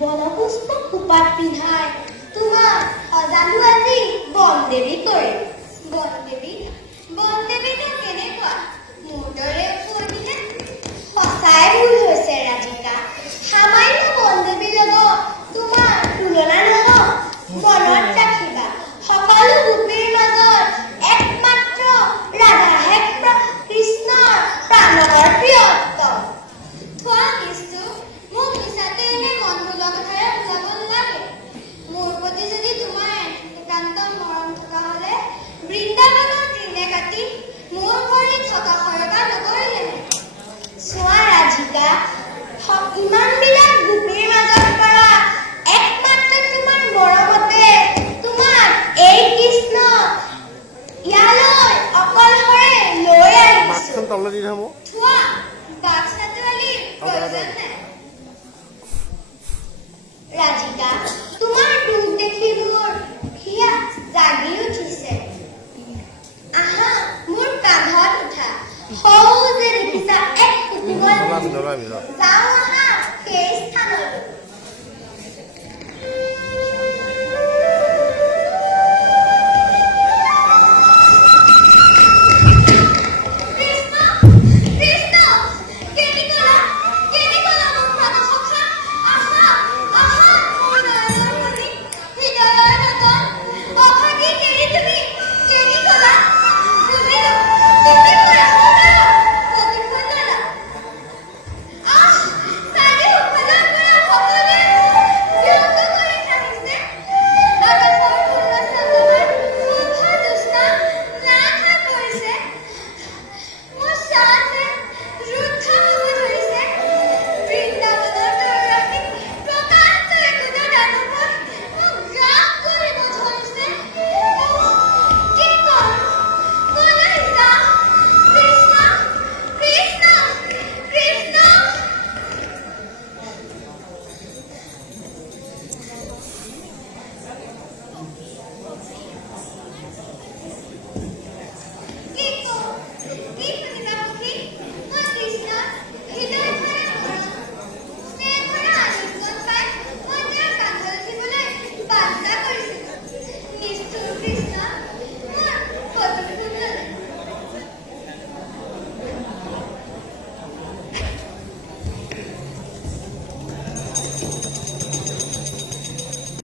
বনপুষ্প খোপাত পিন্ধাই তোমাক অজানো আজি বনদেৱী কৰে। বনদেৱীনো কেনেকুৱা? মোৰ দৰে উঠিলে সঁচাই ভুল হৈছে ৰাধিকা। সামান্য বনদেৱীৰ লগত তোমাৰ তুলনা নহয়। মনত ৰাখিবা, সকলো গোপীৰ মাজত একমাত্ৰ ৰাধাহে কৃষ্ণৰ প্ৰাণৰ প্ৰিয়তম। থোৱা কিছু মোক মিছাতে এনে মনবোলা কথাৰে বুজাব নালাগে। মোৰ প্ৰতি যদি তোমাৰ একান্ত মৰম থকা হলে বৃন্দাবনৰ তৃণে কাটি মোৰ ভৰিত থকা সৰকা নকৰিলেহে। চোৱা ৰাধিকা, ইমানবিলাক গোপীৰ মাজত পৰা একমাত্ৰ তোমাৰ মৰমতে তোমাক এই কৃষ্ণ ইয়ালৈ অকলশৰে লৈ আহিছো। থোৱা বাক চাতুৱালি প্ৰয়োজন নাই। ৰাধিকা, তোমাৰ দুখ দেখি মোৰ হিয়া জাগি উঠিছে। আহা মোৰ কান্ধত উঠা। সৌ যে দেখিছা এক কুকুৰ যাওঁ